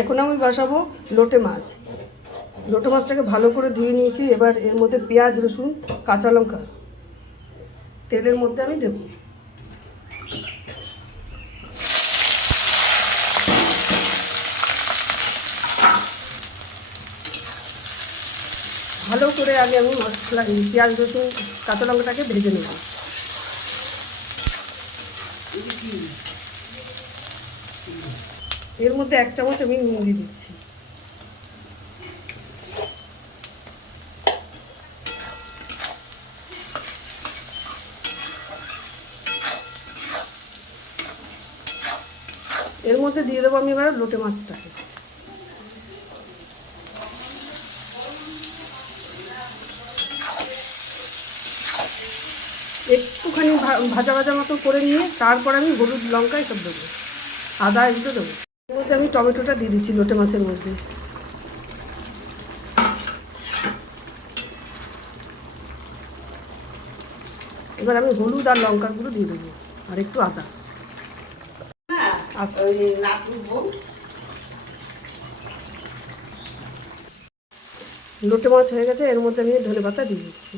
এখন আমি বসাবো লোটে মাছ। লোটে মাছটাকে ভালো করে ধুয়ে নিয়েছি। এবার এর মধ্যে পেঁয়াজ, রসুন, কাঁচা লঙ্কা তেলের মধ্যে আমি দেবো। ভালো করে আগে আমি মশলা পেঁয়াজ, রসুন, কাঁচা লঙ্কাটাকে ভেজে নেব। এর মধ্যে 1 চামচ আমি নুন দিয়ে দিচ্ছি। এর মধ্যে দিয়ে দেবো আমি এবার লোটে মাছটাকে। একটুখানি ভাজা ভাজা মতো করে নিয়ে তারপর আমি হলুদ, লঙ্কা এসব দেবো, আদা এগুলো দেবো। এর মধ্যে আমি টমেটোটা দিয়ে দিচ্ছি লোটে মাছের মধ্যে। এবার আমি হলুদ আর লঙ্কার গুঁড়ো দিয়ে দেবো আর একটু আদা। লোটে মাছ হয়ে গেছে, এর মধ্যে আমি ধনেপাতা দিয়ে দিচ্ছি।